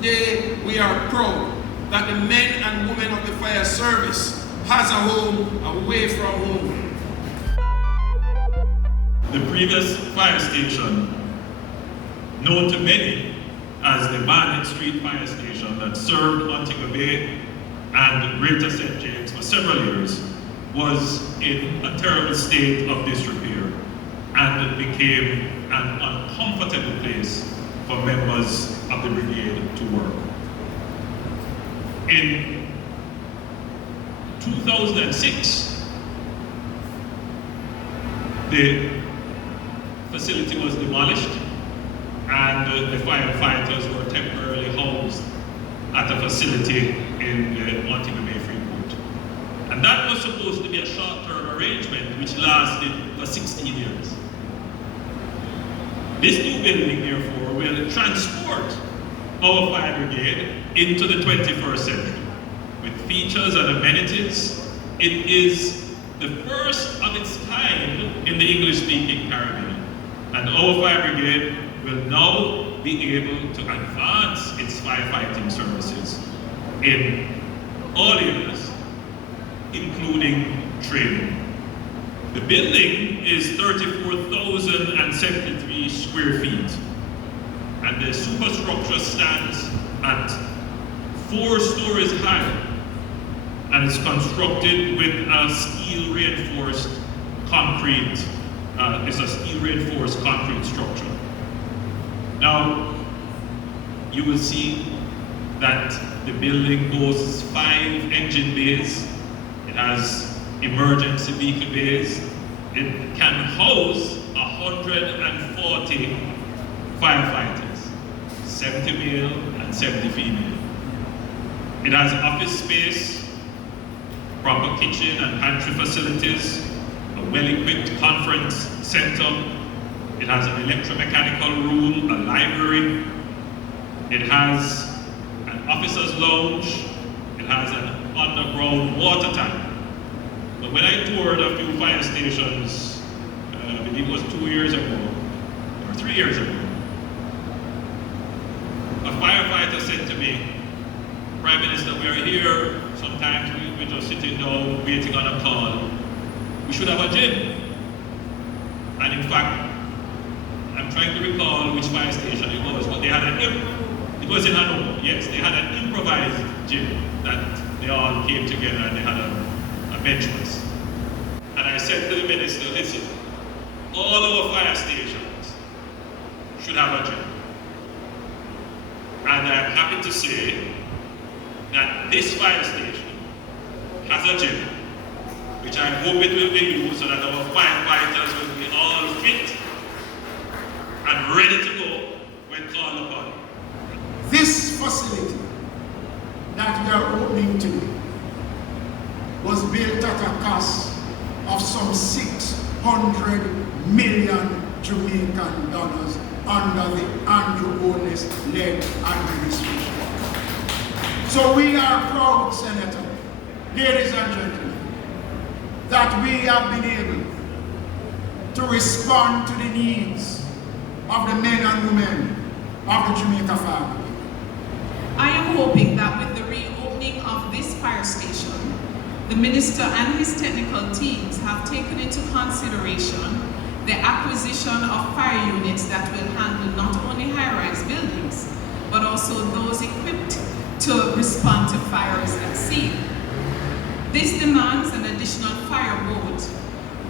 Today, we are proud that the men and women of the fire service has a home away from home. The previous fire station, known to many as the Barnett Street Fire Station that served Montego Bay and Greater St. James for several years, was in a terrible state of disrepair and became an uncomfortable place for members of the brigade to work. In 2006, the facility was demolished and the firefighters were temporarily housed at a facility in the Montego Bay Freeport. And that was supposed to be a short-term arrangement which lasted for 16 years. This new building, therefore, will transport our fire brigade into the 21st century with features and amenities. It is the first of its kind in the English-speaking Caribbean, and our fire brigade will now be able to advance its firefighting services in all areas, including training. The building is 34,073 square feet, and the superstructure stands at 4 stories high and is constructed with a steel-reinforced concrete. It's a steel-reinforced concrete structure. Now, you will see that the building boasts 5 engine bays. It has emergency vehicle bays. It can house 140 firefighters, 70 male and 70 female. It has office space, proper kitchen and pantry facilities, a well-equipped conference center. It has an electromechanical room, a library. It has an officer's lounge. It has an underground water tank. But when I toured a few fire stations, I believe it was 2 years ago, or 3 years ago, a firefighter said to me, "Prime Minister, we are here, sometimes we're just sitting down, waiting on a call. We should have a gym." And in fact, I'm trying to recall which fire station it was, but they had it was in Handover, yes, they had an improvised gym that they all came together and they had a bench press. And I said to the minister, listen, all our fire stations should have a gym. And I'm happy to say that this fire station has a gym, which I hope it will be used so that our firefighters will be all fit and ready to go when called upon. This facility that we are opening today was built at a cost of some 600 million Jamaican dollars under the Andrew Holness led administration. So we are proud, Senator, ladies and gentlemen, that we have been able to respond to the needs of the men and women of the Jamaica Fire Brigade. I am hoping that with the reopening of this fire station, the Minister and his technical teams have taken into consideration the acquisition of fire units that will handle not only high-rise buildings, but also those equipped to respond to fires at sea. This demands an additional fire boat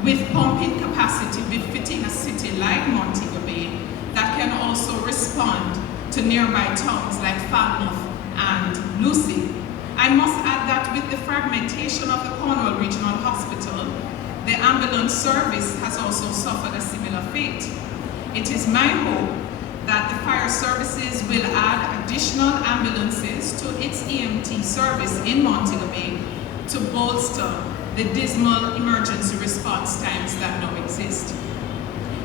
with pumping capacity befitting a city like Montego Bay that can also respond to nearby towns like Falmouth and Lucy. I must add that with the fragmentation of the Cornwall Regional Hospital, the ambulance service has also suffered a similar fate. It is my hope that the fire services will add additional ambulances to its EMT service in Montego Bay to bolster the dismal emergency response times that now exist.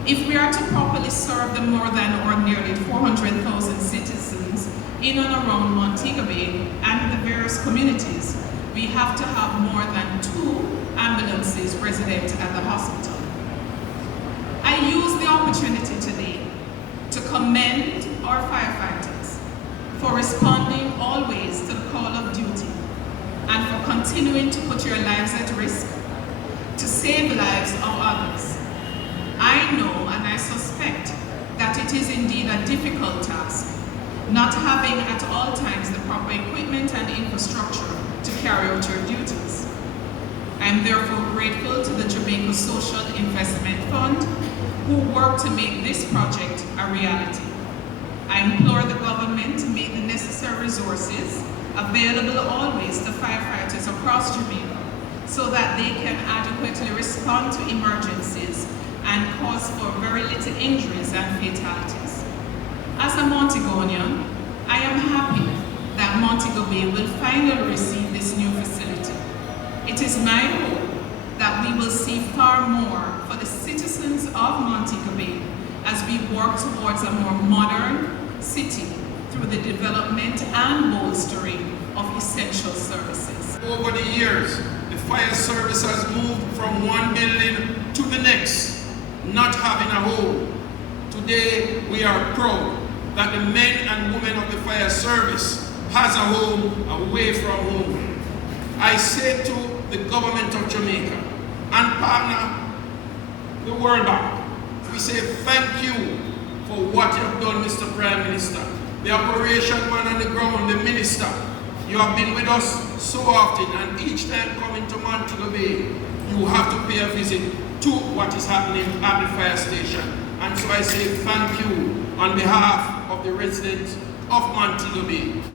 If we are to properly serve the more than or nearly 400,000 citizens in and around Montego Bay and the various communities, we have to have more than 2 ambulances resident at the hospital. I use the opportunity today to commend our firefighters for responding always to the call of duty, and for continuing to put your lives at risk to save the lives of others. I know and I suspect that it is indeed a difficult task, not having at all times the proper equipment and infrastructure to carry out your duties. I am therefore grateful to the Jamaica Social Investment Fund, who worked to make this project a reality. I implore the government to make the necessary resources available always to firefighters across Jamaica so that they can adequately respond to emergencies and cause for very little injuries and fatalities. As a Montegonian, I am happy that Montego Bay will finally receive this new facility. It is my hope that we will see far more for the citizens of Montego Bay as we work towards a more modern city through the development and bolstering of essential services. Over the years, the fire service has moved from one building to the next, not having a home. Today, we are proud that the men and women of the fire service has a home away from home. I say to the government of Jamaica and partner, the World Bank, we say thank you for what you have done, Mr. Prime Minister. The operation man on the ground, the minister, you have been with us so often, and each time coming to Montego Bay, you have to pay a visit to what is happening at the fire station. And so I say thank you on behalf of the residents of Montego Bay.